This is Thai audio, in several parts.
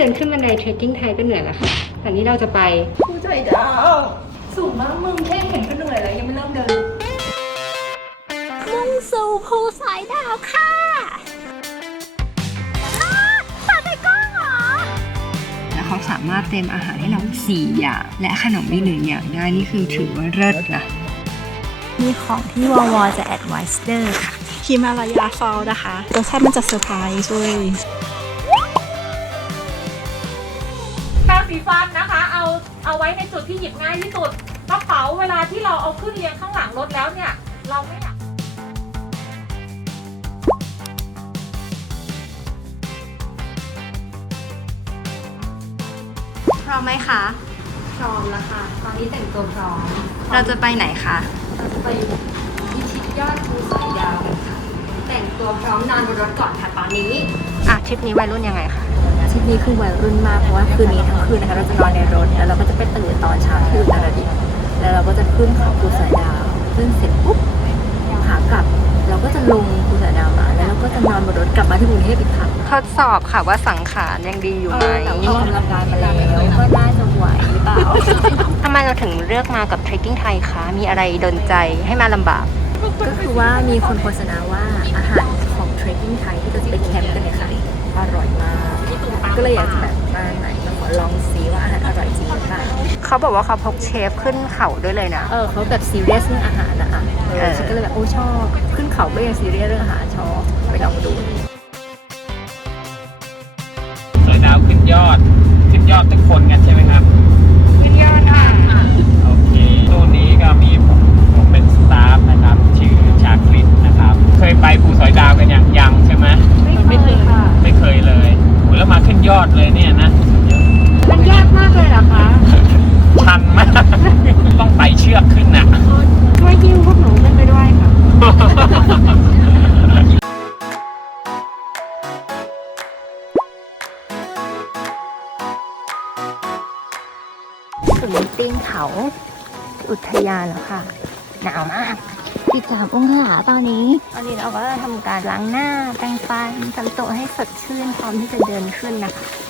เดินขึ้นบันไดเทรคกิ้งไทยก็เหนื่อยแล้วค่ะแต่นี้เราจะไปผู้ใจดาวสูงมากมึงแค่เห็นก็เหนื่อยแล้วยังไม่เริ่มเดินมุ่งสู่ภูสายดาวค่ะอ้าตัดในกล้องเหรอแล้วเขาสามารถเตรียมอาหารให้เราสี่อย่างและขนมอีกหนึ่งอย่างได้นี่คือถือว่าเลิศนะมีของที่วอวอจะแอดไวส์เดอร์ค่ะฮิมาลายาฟอลนะคะรสชาติมันจะเซอร์ไพรส์เว้ย สีฟันนะคะ เอาเอาไว้ในจุดที่หยิบง่ายที่สุดกระเป๋าเวลาที่เราเอาขึ้นเรียงข้างหลังรถแล้วเนี่ย เราไม่อยากพร้อมไหมคะ พร้อมแล้วค่ะ ตอนนี้แต่งตัวพร้อม เราจะไปไหนคะเราจะไปพิชิตยอดภูสอยดาวกันค่ะ แต่งตัวพร้อมนอนบนรถก่อนค่ะตอนนี้ อะทริปนี้วัยรุ่นยังไงคะ ทริปนี้คือวัยรุ่นมากเพราะว่าคืนนี้ทั้งคืนนะคะเราจะนอนในรถแล้วเราก็จะไปตื่นตอนเช้าที่อุตรดิตถ์แล้วเราก็จะขึ้นเขาภูสายดาวขึ้นเสร็จปุ๊บขากลับ เราก็จะลงภูสายดาวมาแล้วเราก็จะนอนบนรถกลับมาที่กรุงเทพอีกครั้งทดสอบค่ะว่าสังขารยังดีอยู่ไหมแต่ว่าออกกำลังกายมาแล้วก็น่าจะไหวหรือเปล่าทำไมเราถึงเลือกมากับ Trekking ไทยคะมีอะไรดนใจให้มาลำบาก ก็คือว่ามีคนโฆษณาว่าอาหารของเทรคกิ้งไทยที่จะไปแคมป์กันเนี่ยค่ะอร่อยมาก ก็เลยอยากจะแบบมาไหนมาขอลองซิว่าอาหารอร่อยจริงหรือเปล่าเขาบอกว่าเขาพกเชฟขึ้นเขาด้วยเลยนะ เออเขาแบบซีเรียสเรื่องอาหารนะอะเอเอออฉันก็เลยแบบโอ้ชอบ ขึ้นเขาก็ยังซีเรียสเรื่องอาหารชอบไปลองดูสอยดาวขึ้นยอด ขึ้นยอดทุกคนกันใช่ไหมครับ ขึ้นยอดค่ะโอเคตู้นี้ก็มีผมผมเป็นสตาฟนะครับ ชื่อชาคริสนะครับ เคยไปภูสอยดาวกันยังยังใช่ไหมไม่เคยค่ะ ไม่เคยเลยโห แล้วมาขึ้นยอดเลยเนี่ยนะมันยากมากเลยเหรอคะชันมาก ต้องไต่เชือกขึ้นน่ะช่วยยิ้วพวกหนูขึ้นไปด้วยค่ะ ถึงตีนเขา อุทยานแล้วค่ะ หนาวมาก 13 องศาตอนนี้ ตอนนี้เราก็ทำการล้างหน้าแปรงฟันทำตัวให้สดชื่นพร้อมที่จะเดินขึ้นนะคะ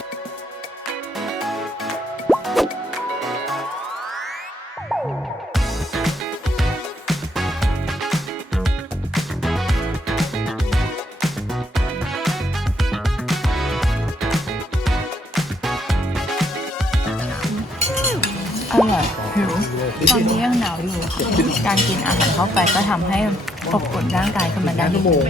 การกินอาหารเข้าไปก็ทำให้อบอุ่นร่างกายขึ้นมาได้นิดนึง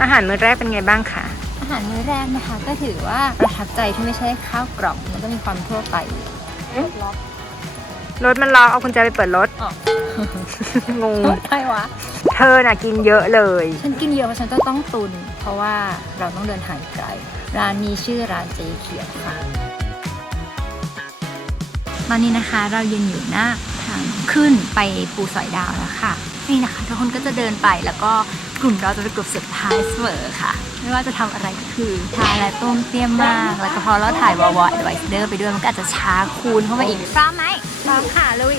อาหารมื้อแรกเป็นไงบ้างคะอาหารมื้อแรกนะคะ ก็ถือว่าประทับใจที่ไม่ใช่ข้าวกล่องมันก็มีความทั่วไปรถมันล็อกเอากุญแจไปเปิดรถอ๋องงใช่วะเธอน่ะกินเยอะเลย ฉันกินเยอะเพราะฉันก็ต้องตุน เพราะว่าเราต้องเดินทางไกล ร้านนี้ชื่อร้านเจเขียวค่ะตอนนี้นะคะเรายืนอยู่หน้าทางขึ้นไปภูสอยดาวแล้วค่ะนี่นะคะทุกคนก็จะเดินไปแล้วก็กลุ่มเราจะเป็นกลุ่มสุดท้ายเสมอค่ะ ไม่ว่าจะทำอะไรก็คือทานและต้มเตี้ยมมาก แล้วก็พอเราถ่ายวอลวอลแอดไวเดอร์ไปด้วยมันก็อาจจะช้าคูณเข้าไปอีกพร้อมไหมพร้อมค่ะลุย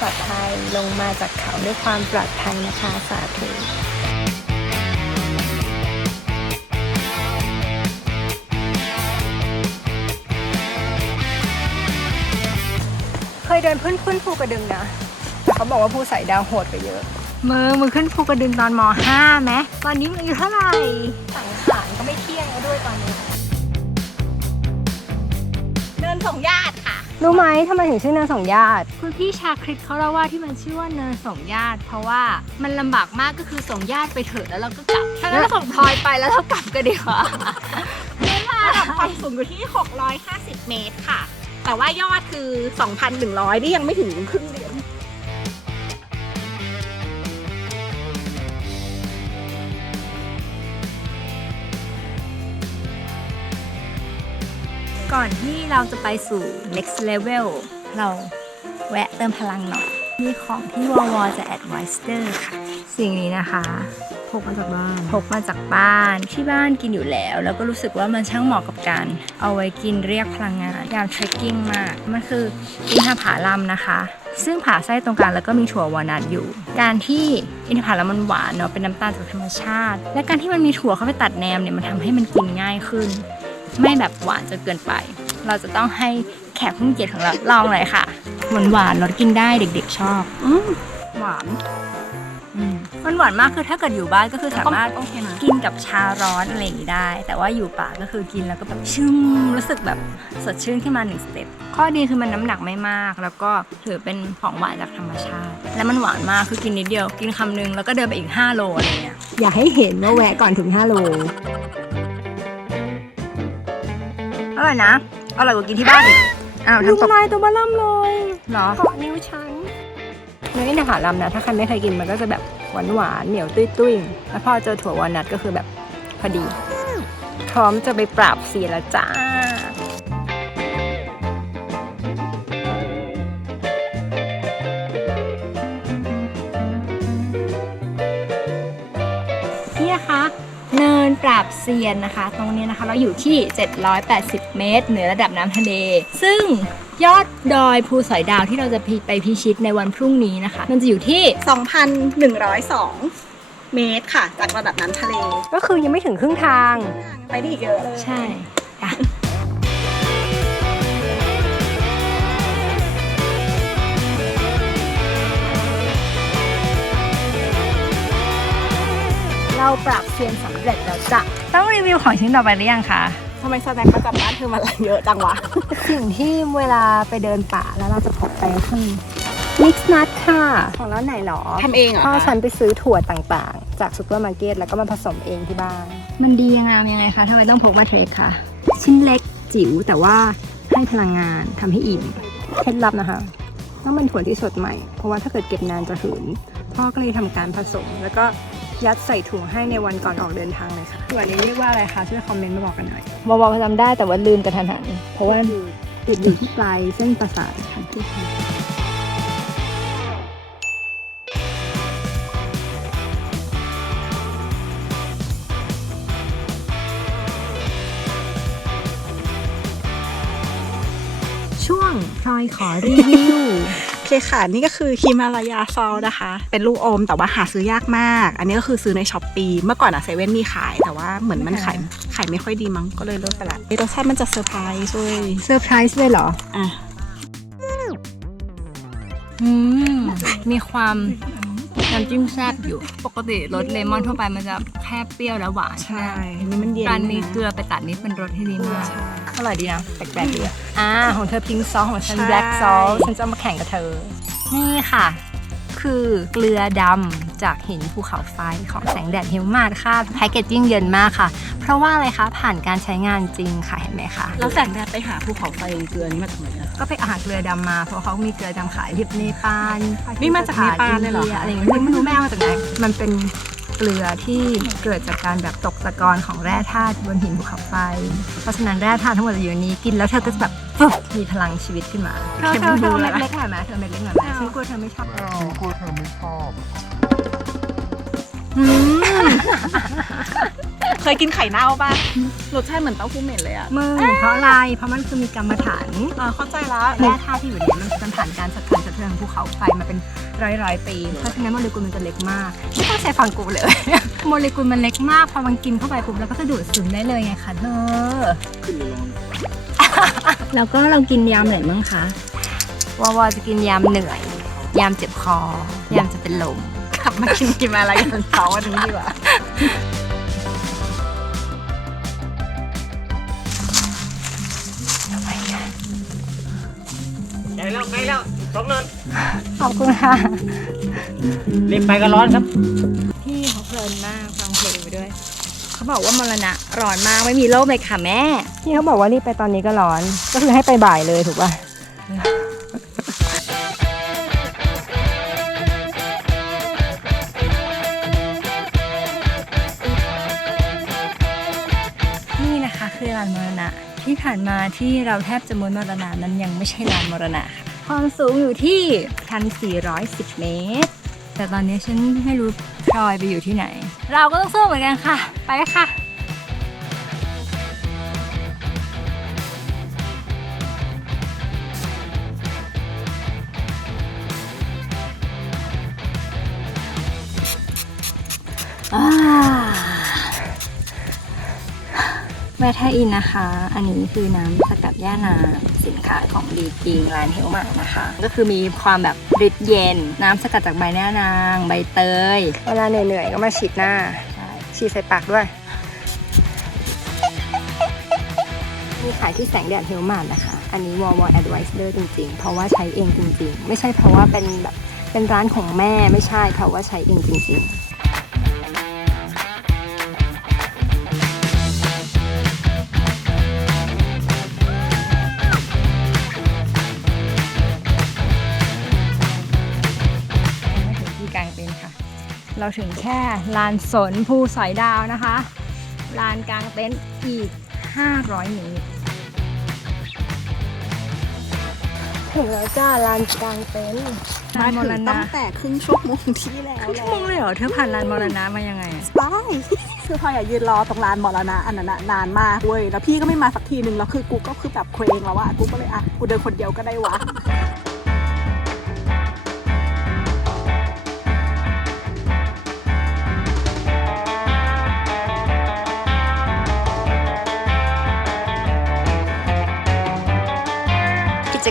ปลอดภัยลงมาจากเขาด้วยความปลอดภัยนะคะสาธุเคยเดินพื้นพื้นภูกระดึงนะแต่เขาบอกว่าภูสายดาวโหดไปเยอะ มือมือขึ้นภูกระดึงตอนม .5 ไหมตอนนี้มันอายุเท่าไหร่สังขารก็ไม่เที่ยงแล้วด้วยตอนนี้ รู้ไหมทำไมถึงชื่อเนินสองญาติ คุณพี่ชาคริตเขาเล่าว่าที่มันชื่อว่าเนินส่งญาติ เพราะว่ามันลำบากมากก็คือส่งญาติไปเถอะแล้วเราก็กลับถ้างั้นเราส่งพลอยไปแล้วเรากลับกันดีกว่า ระดับความสูงอยู่ที่ 650 เมตรค่ะ แต่ว่ายอดคือ 2,100 นี่ยังไม่ถึงครึ่งเดือน ก่อนที่เราจะไปสู่ next level เราแวะเติมพลังหน่อย มีของที่วอวจะแอดไวสเตอร์ค่ะ สิ่งนี้นะคะ พกมาจากบ้าน พกมาจากบ้าน ที่บ้านกินอยู่แล้ว แล้วก็รู้สึกว่ามันช่างเหมาะกับการ เอาไว้กินเรียกพลังงาน ยามเทรคกิ้งมาก มันคืออินทผลัมนะคะ ซึ่งผ่าไส้ตรงกลางแล้วก็มีถั่ววอลนัทอยู่ การที่อินทผลัมมันหวานเนาะ เป็นน้ำตาลจากธรรมชาติ และการที่มันมีถั่วเข้าไปตัดแนมเนี่ย มันทำให้มันกินง่ายขึ้น ไม่แบบหวานจนเกินไป เราจะต้องให้แขกผู้มีเกียรติของเราลองเลยค่ะ หวานหวานๆรสกินได้เด็กๆชอบอืมหวานอืมมันหวานมากคือถ้าเกิดอยู่บ้านก็คือสามารถโอเคนะกินกับชาร้อนอะไรอย่างนี้ได้ แต่ว่าอยู่ป่าก็คือกินแล้วก็แบบชุ่มรู้สึกแบบสดชื่นขึ้นมาหนึ่งสเต็ปข้อดีคือมันน้ำหนักไม่มาก แล้วก็ถือเป็นของหวานจากธรรมชาติ และมันหวานมากคือกินนิดเดียว กินคำนึงแล้วก็เดินไปอีก 5 โลอะไรเงี้ยอย่าให้เห็นว่าแวะก่อนถึง 5 โล อร่อยนะ อร่อยกว่ากินที่บ้านอีก อ้าวลูกทำตกไม้ตัวบ้าล่ำเลยเหรอ เกาะนิ้วฉันเนื้ออินทผลัมนะ ถ้าใครไม่เคยกินมันก็จะแบบหวานหวานๆเหนียวตุ้ยตุ้ยๆแล้วพอเจอถั่ววอลนัทก็คือแบบพอดี พร้อมจะไปปราบเสียแล้วจ้า ซียนนะคะ ตรงนี้นะคะเราอยู่ที่ 780 เมตร เหนือระดับน้ำทะเล ซึ่งยอดดอยภูสอยดาวที่เราจะไปพิชิตในวันพรุ่งนี้นะคะ มันจะอยู่ที่ 2,102 เมตรค่ะ จากระดับน้ำทะเล ก็คือยังไม่ถึงครึ่งทาง ไปได้อีกเยอะเลย ใช่ เราปรับเซียนสำเร็จแล้วจ้ะต้องรีวิวของชิ้นต่อไปหรือยังคะทำไมสแน็คประจำบ้านเธอมาเยอะจังวะ สิ่งที่เวลาไปเดินป่าแล้วเราจะพกไปก็คือมิกซ์นัทค่ะ ของร้านไหนหรอทำเองเหรอพ่อฉันไปซื้อถั่วต่างๆ จากซูเปอร์มาร์เก็ตแล้วก็มาผสมเองที่บ้าน มันดียังไงยังไงคะทำไมต้องพกมาเทรคคะ ชิ้นเล็กจิ๋วแต่ว่าให้พลังงานทำให้อิ่ม เคล็ดลับนะคะ ต้องเป็นถั่วที่สดใหม่ เพราะว่าถ้าเกิดเก็บนานจะหืน พ่อก็เลยทำการผสมแล้วก็ ยัดใส่ถุงให้ในวันก่อนออกเดินทางเลยค่ะถั่วนี้เรียกว่าอะไรคะช่วยคอมเมนต์มาบอกกันหน่อยบอบอจำได้แต่ว่าลืมกระทันหันเพราะว่าติดอยู่ที่ปลายเส้นประสาทค่ะที่ทช่วงพลอยขอรีวิวโอ เคค่ะ นี่ก็คือฮิมาลายาซอลนะคะ เป็นลูกอมแต่ว่าหาซื้อยากมาก อันนี้ก็คือซื้อในช้อปปีเมื่อก่อนอะเซเว่นมีขายแต่ว่าเหมือนมันขายขายไม่ค่อยดีมั้งก็เลยเลิกไปละรสชาติมันจะเซอร์ไพรส์ด้วยเซอร์ไพรส์เลยเหรอ อะ อืม มีความ น้ำจิ้มแซ่บอยู่ ปกติรสเลมอนทั่วไปมันจะแค่เปรี้ยวและหวานใช่อันนี้มันเย็นการมีนะเกลือไปตัดนี่เป็นรสที่ดีมากใช่อร่อยดีนะ แปลกๆดีอะอ่าของเธอพิงซอลของฉันใช่แบล็กซอลฉันจะเอามาแข่งกับเธอ นี่ค่ะ คือเกลือดำจากหินภูเขาไฟของแสงแดดฮิวมาดค่ะ แพคเกจจิ้งเยินมากค่ะ เพราะว่าอะไรคะ ผ่านการใช้งานจริงค่ะ เห็นไหมคะ แล้วแสงแดดไปหาภูเขาไฟเกลือนี่มาจากไหนอะ ก็ไปอาหารเกลือดำมา เพราะเขามีเกลือดำขายที่เนปาลนี่มาจากเนปาลเลยเหรอคะอะไรอย่างเงี้ยไม่รู้แม่เอามาจากไหนมันเป็นเกลือที่เกิดจากการแบบตกตะกอนของแร่ธาตุบนหินภูเขาไฟ เพราะฉะนั้นแร่ธาตุทั้งหมดจะอยู่ในนี้กินแล้วเธอก็จะแบบฟึบมีพลังชีวิตขึ้นมาเธอเธอเธอเม็ดเล็กหน่อยไหมเธอเม็ดเล็กหน่อยไหมฉันกลัวเธอไม่ชอบอืม เคยกินไข่เน่าป่ะรสชาติเหมือนเต้าหู้เหม็นเลยอะมึงเพราะอะไรเพราะมันคือมีกรรมฐานอ่าเข้าใจละแร่ธาตุที่อยู่ในนี้มันมันผ่านการสะเทือนสะเทือนของภูเขาไฟมาเป็นร้อยร้อยๆปีเพราะฉะนั้นโมเลกุลมันจะเล็กมากไม่ต้องใช้ฟังกูเลยโมเลกุลมันเล็กมากพอมันกินเข้าไปปุ๊บแล้วก็จะดูดซึมได้เลยไงคะเธอแล้วก็เรากินยามไหนบ้างคะวาวาจะกินยามเหนื่อย ยามเจ็บคอ ยามจะเป็นลมกลับมากินกินอะไรกันเช้าวันนี้ดีกว่า แล้วใกล้แล้วสองเนินขอบคุณค่ะ รีบไปก็ร้อนครับ พี่เขาเพลินมากฟังเพลงไปด้วย เขาบอกว่ามรณะร้อนมากไม่มีโรคเลยค่ะแม่ที่เขาบอกว่ารีบไปตอนนี้ก็ร้อน ก็คือให้ไปบ่ายเลยถูกป่ะ ที่ผ่านมาที่เราแทบจะม้วนมรณะนั้นยังไม่ใช่ลานมรณะค่ะ ความสูงอยู่ที่ 1,410 เมตร แต่ตอนนี้ฉันไม่รู้พลอยไปอยู่ที่ไหน เราก็ต้องสู้เหมือนกันค่ะ ไปค่ะอ่า แวทไทอินนะคะ อันนี้คือน้ำสกัดย่านางสินค้าของดีจริงร้านเฮลมานะคะ ก็คือมีความแบบริดเย็น น้ำสกัดจากใบย่านาง ใบเตย เวลาเหนื่อยๆก็มาฉีดหน้า ฉีดใส่ปากด้วย มีขายที่แสงแดดเฮลมานะคะ อันนี้วอลวอลแอดไวเดอร์จริงๆ เพราะว่าใช้เองจริงๆ ไม่ใช่เพราะว่าเป็นแบบเป็นร้านของแม่ไม่ใช่เพราะว่าใช้เองจริงๆ เราถึงแค่ลานสนภูสอยดาวนะคะ ลานกลางเต็นท์อีก 500เมตรถึงแล้วจ้าลานกลางเต็นท์มาถึงตั้งแต่ครึ่งชั่วโมงที่แล้วครึ่งชั่วโมงเลยเหรอเธอผ่านลานมรณะมายังไงอะใช่คือพลอยอะยืนรอตรงลานมรณะอันนั้นอะนานมากเว้ยแล้วพี่ก็ไม่มาสักทีนึงแล้วคือกูก็คือแบบเคว้งแล้วอะกูก็เลยอะกูเดินคนเดียวก็ได้วะ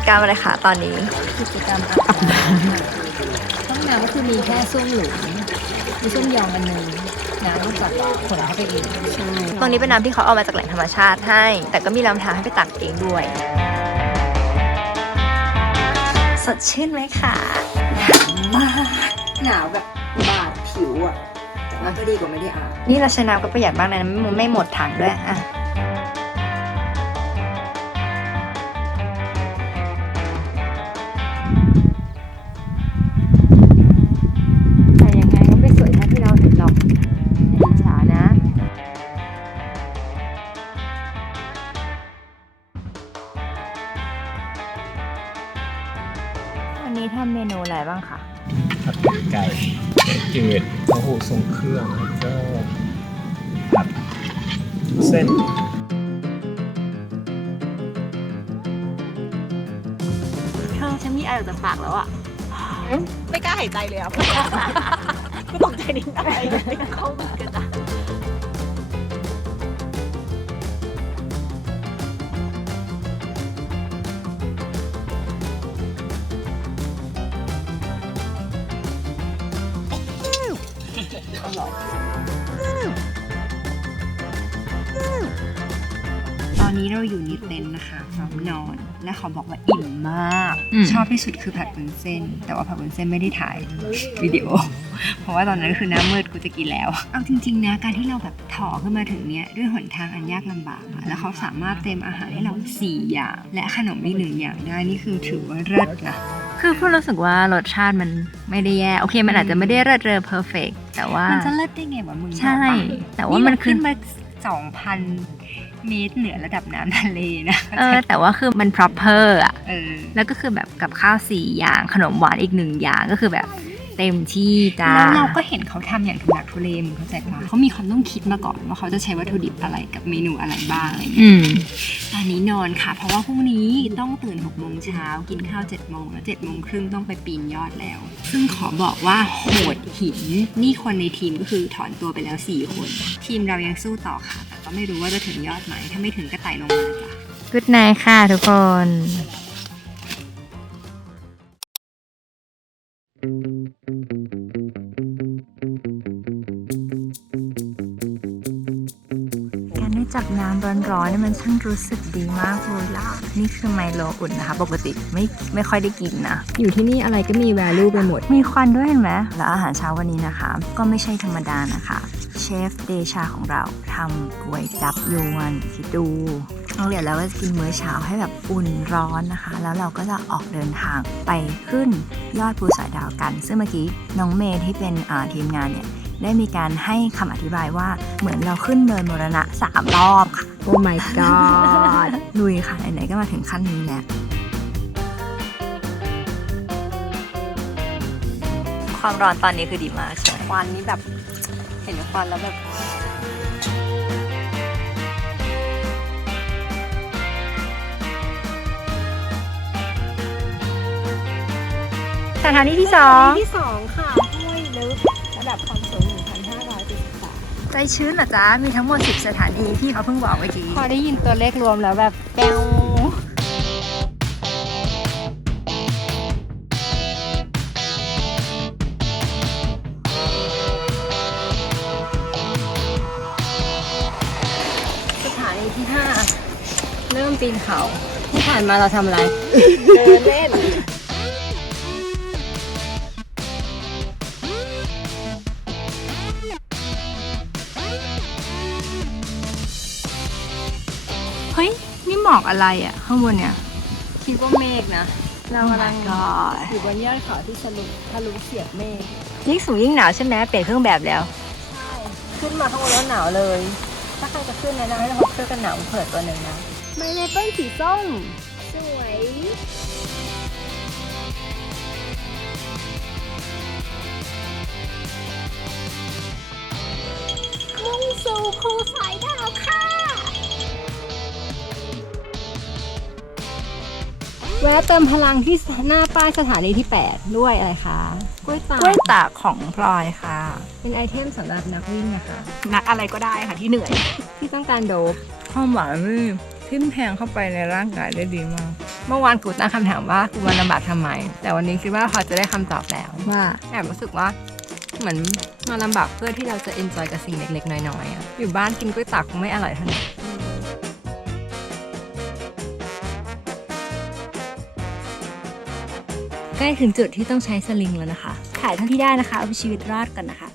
กิจกรรมอะไรคะตอนนี้ กิจกรรมห้องน้ำก็คือมีแค่ส้วมหลุมมีส้วมยองอันหนึ่งน้ำก็จับขนเข้าไปเองตรงนี้เป็นน้ำที่เขาเอามาจากแหล่งธรรมชาติให้ แต่ก็มีลำธารให้ไปตักเองด้วย สดชื่นไหมคะมากหนาวแบบบาดผิวอะแต่ว่าก็ดีกว่าไม่ได้อาบ นี่เราใช้น้ำก็ประหยัดมากเลยนะไม่ไม่หมดถังด้วยอะ คะผัดเผ็ดไก่ไก่จืดเต้าหู้ทรงเครื่องแล้วก็ผัดเส้นเธอฉันมีไอออกจากปากแล้วอะไม่กล้าหายใจเลยอะก็ตกใจนิดหน่อยเข้ามือกันอะตอนนี้เรา อยู่ในเต็นท์นะคะพร้อมนอน และเขาบอกว่าอิ่มมากชอบที่สุดคือผัดวุ้นเส้น แต่ว่าผัดวุ้นเส้นไม่ได้ถ่ายวิดีโอ เพราะว่าตอนนั้นคือหน้ามืดกูจะกินแล้ว เอาจริง ๆ นะ การที่เราแบบถอขึ้นมาถึงเนี้ยด้วยหนทางอันยากลำบากอะแล้วเขาสามารถเต็มอาหารให้เราสี่อย่าง และขนมอีกหนึ่งอย่างได้นี่คือถือว่าเลิศนะ คือพูดรู้สึกว่ารสชาติมันไม่ได้แย่ โอเค มันอาจจะไม่ได้เลิศเรอเพอร์เฟกแต่ว่า มันจะเลิศได้ไงวะมึงใช่บอกปะแต่ว่ามันคือขึ้นมาสองพัน เมตรเหนือระดับน้ำทะเลนะเออแต่ว่าคือมัน proper อะเออแล้วก็คือแบบกับข้าวสี่อย่างขนมหวานอีกหนึ่งอย่างก็คือแบบเต็มที่จ้าแล้วเราก็เห็นเขาทำอย่างทุลักทุเลมึงเข้าใจปะเขามีความต้องคิดมาก่อนว่าเขาจะใช้วัตถุดิบอะไรกับเมนูอะไรบ้างอะไรอย่างเงี้ยอืมตอนนี้นอนค่ะ เพราะว่าพรุ่งนี้ต้องตื่น6กโมงเช้ากินข้าว7จ็ดโมงแล้วเจ็ดโมงครึ่งต้องไปปีนยอดแล้ว ซึ่งขอบอกว่าโหดหินนี่คนในทีมก็คือถอนตัวไปแล้ว4คนทีมเรายังสู้ต่อค่ะแต่ ก็ไม่รู้ว่าจะถึงยอดไหม ถ้าไม่ถึงก็ไต่ลงมาจ้ะ Good night ค่ะทุกคน ร้อนๆนี่มันช่างรู้สึกดีมากเลยล่ะ นี่คือไมโลอุ่นนะคะ ปกติไม่ไม่ค่อยได้กินนะ อยู่ที่นี่อะไรก็มี value ไปหมด มีควันด้วยเห็นไหมแล้วอาหารเช้าวันนี้นะคะ ก็ไม่ใช่ธรรมดานะคะ เชฟเดชาของเราทำก๋วยจับยวนคิดดูเราเดี๋ยวเราก็จะกินมื้อเช้าให้แบบอุ่นร้อนนะคะ แล้วเราก็จะออกเดินทางไปขึ้นยอดภูสอยดาวกัน ซึ่งเมื่อกี้น้องเมย์ที่เป็นอ่าทีมงานเนี่ย ได้มีการให้คำอธิบายว่าเหมือนเราขึ้นเนินมรณะสามรอบค่ะ โอ้ my god ลุยค่ะ ไหนๆก็มาถึงขั้นนี้แล้วความร้อนตอนนี้คือดีมากใช่ไหมควันนี้แบบเห็นควันแล้วแบบสถานีที่สองที่สองค ชื้นเหรอจ๊ะ มีทั้งหมด 10 สถานีที่เขาเพิ่งบอกเมื่อกี้ พอได้ยินตัวเลขรวมแล้วแบบแปวสถานีที่ห้าเริ่มปีนเขาที่ผ่านมาเราทำอะไร เดินเล่น อกอะไรอะ ข้างบนเนี่ย คิดว่าเมฆนะ เรากำลังก็อยู่บนยอดเขาที่ทะลุทะลุเสียดเมฆยิ่งสูงยิ่งหนาวใช่ไหมเปลี่ยนเครื่องแบบแล้วขึ้นมาข้างบนแล้วหนาวเลย ถ้าใครจะขึ้นแนะนำให้เราพกเสื้อกันหนาวเผื่อตัวหนึ่งนะไม่ในต้นสีส้ม แวะเติมพลังที่หน้าป้ายสถานีที่ 8 ด้วยอะไรคะกล้วยตากกล้วยตากของพลอยค่ะ เป็นไอเทมสำหรับนักวิ่งนะคะ นักอะไรก็ได้ค่ะที่เหนื่อย ที่ต้องการโดบความหวานนี่ทิ่มแทงเข้าไปในร่างกายได้ดีมาก เมื่อวานกูตั้งคำถามว่ากูมาลำบากทำไม แต่วันนี้คิดว่าพอจะได้คำตอบแล้วว่าแอบรู้สึกว่าเหมือนมาลำบากเพื่อที่เราจะเอนจอยกับสิ่งเล็กๆ น้อยๆอะอยู่บ้านกินก๋วยตักคงไม่อร่อยเท่านี้ ใกล้ถึงจุดที่ต้องใช้สลิงแล้วนะคะ ถ่ายเท่าที่ได้นะคะเอาชีวิตรอดก่อนนะคะ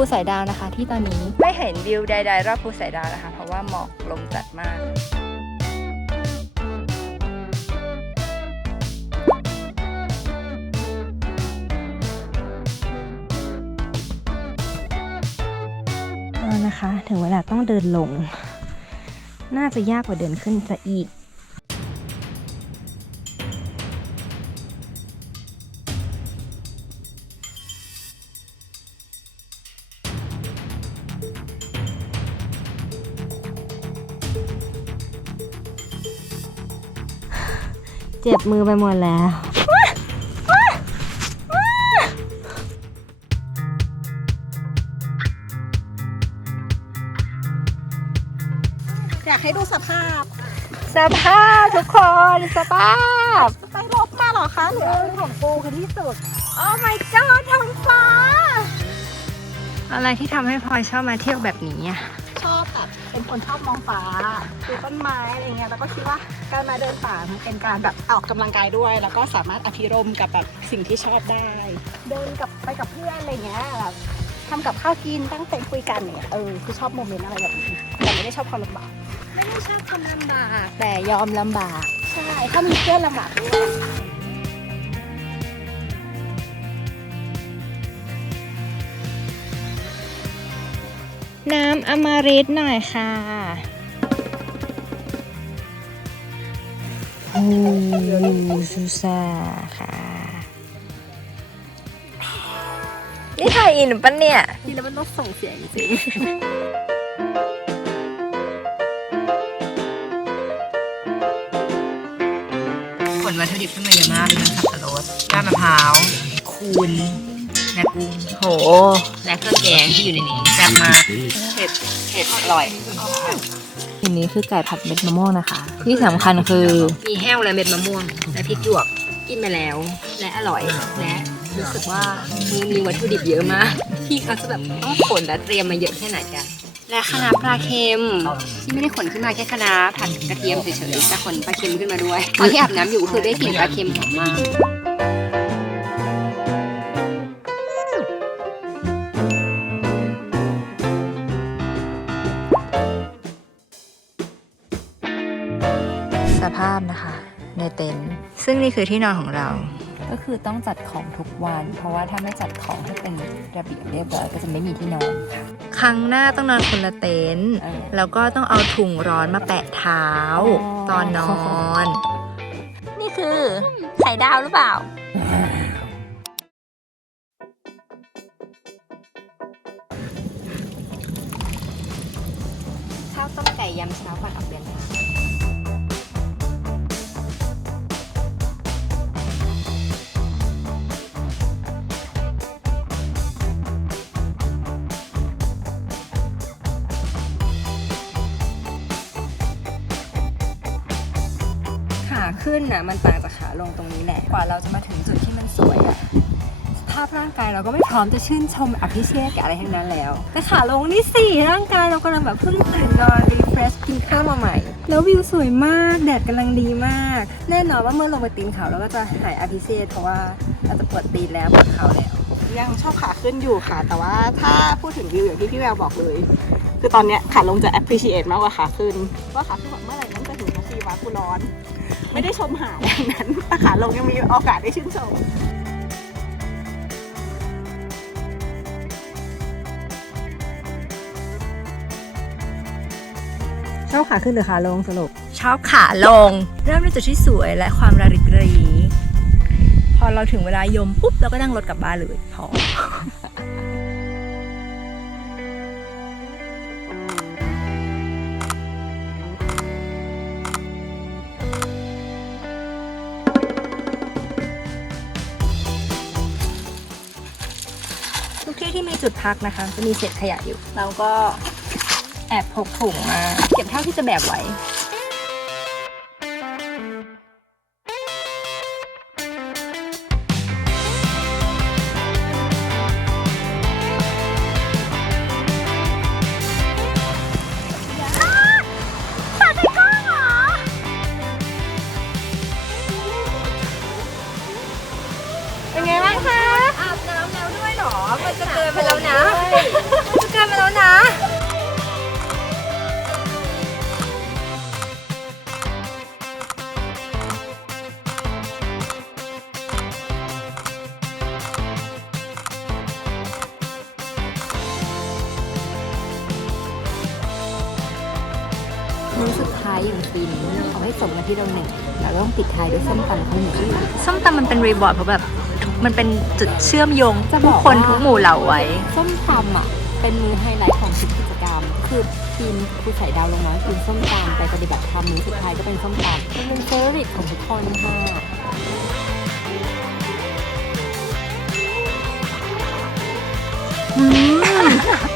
ภูสายดาวนะคะ ที่ตอนนี้ไม่เห็นวิวใดๆรอบภูสายดาวนะคะ เพราะว่าหมอกลมจัดมากเอานะคะ ถึงเวลาต้องเดินลง น่าจะยากกว่าเดินขึ้นซะอีก มือไปหมดแล้วอยากให้ดูสภาพ สภาพทุกคนสภาพ ไปรบมาเหรอคะหรืออะไรของปูคือที่สุด โอ้ my god ท้องฟ้า อะไรที่ทำให้พลอยชอบมาเที่ยวแบบนี้อะ คนชอบมองฟ้าดูต้นไม้อะไรเงี้ยแล้วก็คิดว่าการมาเดินป่ามันเป็นการแบบออกกำลังกายด้วย แล้วก็สามารถอภิรมย์กับแบบสิ่งที่ชอบได้ เดินกับไปกับเพื่อนอะไรเงี้ยแบบทำกับข้าวกินตั้งเต็นท์คุยกันเนี่ยเออคือชอบโมเมนต์อะไรแบบนี้แต่ไม่ได้ชอบความลำบากไม่ได้ชอบความลำบากแต่ยอมลำบาก ใช่ถ้ามีเพื่อนลำบากด้วย น้ำอมฤตหน่อยค่ะโอ้ซูซาค่ะ นี่ถ่ายอินปะเนี่ยที่แล้วมันต้องส่งเสียงจริงผลวัตถุดิบขึ้นมาเยอะมากเป็นสับปะรดก้านมะพร้าว คูนและกุ้งโห และเครื่องแกงที่อยู่ในนี้แซ่บมากเผ็ดเผ็ดอร่อยอันนี้คือไก่ผัดเม็ดมะม่วงนะคะ ที่สำคัญคือ มีแห้วและเม็ดมะม่วง และพริกหยวกกินไปแล้ว และอร่อยและรู้สึกว่ามือมีวัตถุดิบเยอะมากที่เขาจะแบบต้องขนและเตรียมมาเยอะแค่ไหนกันและคณะปลาเค็มที่ไม่ได้ขนขึ้นมาแค่คณะผัดกระเทียมเฉยๆแต่ขนปลาเค็มขึ้นมาด้วยตอนที่อาบน้ำอยู่คือได้กลิ่นปลาเค็มหอมมาก นี่คือที่นอนของเรา ก็คือต้องจัดของทุกวัน เพราะว่าถ้าไม่จัดของให้เป็นระเบียบเรียบร้อยก็จะไม่มีที่นอนค่ะ ครั้งหน้าต้องนอนคนละเต็นท์เออ แล้วก็ต้องเอาถุงร้อนมาแปะเท้าอ๋อตอนนอน นี่คือไข่ดาวหรือเปล่า ข้าวต้มไก่ยำเช้าก่อนออกเดินทาง นน่ะมันต่างจากขาลงตรงนี้แหละ กว่าเราจะมาถึงจุดที่มันสวยอะภาพร่างกายเราก็ไม่พร้อมจะชื่นชมอภิเชษกับอะไรทั้งนั้นแล้ว แต่ขาลงนี่สิร่างกายเรากำลังแบบเพิ่งตื่นนอนรีเฟรชกินข้าวมาใหม่ แล้ววิวสวยมากแดดกำลังดีมาก แน่นอนว่าเมื่อลงไปตีนเขาเราก็จะหายอภิเชษเพราะว่าเราจะปวดตีนแล้วปวดเข่าแล้วยังชอบขาขึ้นอยู่ค่ะ แต่ว่าถ้าพูดถึงวิวอย่างที่พี่แววบอกเลย คือตอนเนี้ยขาลงจะ appreciate มากกว่าขาขึ้นว่าขาขึ้นแบบเมื่อไหร่มันจะถึงสักทีวะกูร้อน ไม่ได้ชมหาอย่างนั้นแต่ขาลงยังมีโอกาสได้ชื่นชมชอบขาขึ้นหรือขาลงสรุปชอบขาลง เริ่มด้วยจุดที่สวยและความระริกระรีพอเราถึงเวลายมปุ๊บเราก็นั่งรถกลับบ้านเลยพอ ที่มีจุดพักนะคะ จะมีเศษขยะอยู่ เราก็แอบพกถุงมา เก็บเท่าที่จะแบกไหวายอย่างฟินเอาให้สมกับที่เราเหน็ดเราต้องปิดท้ายด้วยส้มตำข้าวเหนียวส้มตำมันเป็นรีบอร์ดเพราะแบบมันเป็นจุดเชื่อมโยงจะบผู้อกคนว่าทุกหมู่เหล่าไว้ ส้มตำอะเป็นมือไฮไลท์ของทุกกิจกรรม คือทีมครูสายดาวลงน้อยกินส้มตำไปปฏิบัติธรรมมื้อสุดท้ายก็เป็นส้มตำมันเป็นเฟรนด์ของทุกคนค่ะ